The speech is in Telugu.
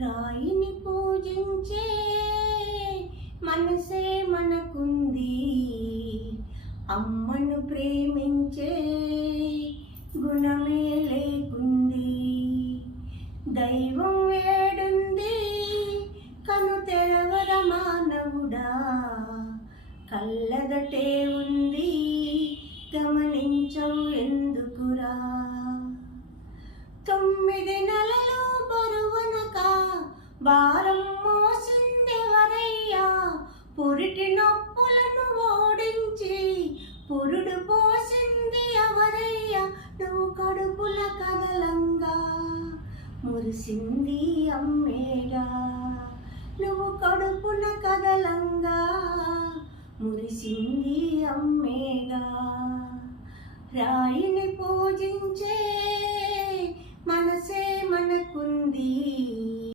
రాయిని పూజించే మనసే మనకుంది, అమ్మను ప్రేమించే గుణమే లేకుంది. దైవం వేడుంది కను తెరవర మానవుడా, కళ్ళదటే ఉంది గమనించవు ఎందుకురా. 9 నెలలు బరువనక భారం మోసిందెవరయ్యా, పురిటి నొప్పులను ఓడించి పురుడు పోసింది ఎవరయ్యా. నువ్వు కడుపుల కదలంగా మురిసింది అమ్మేగా, నువ్వు కడుపున కదలంగా మురిసింది అమ్మేగా. రాయిని పూజించే మనసే మనకుంది,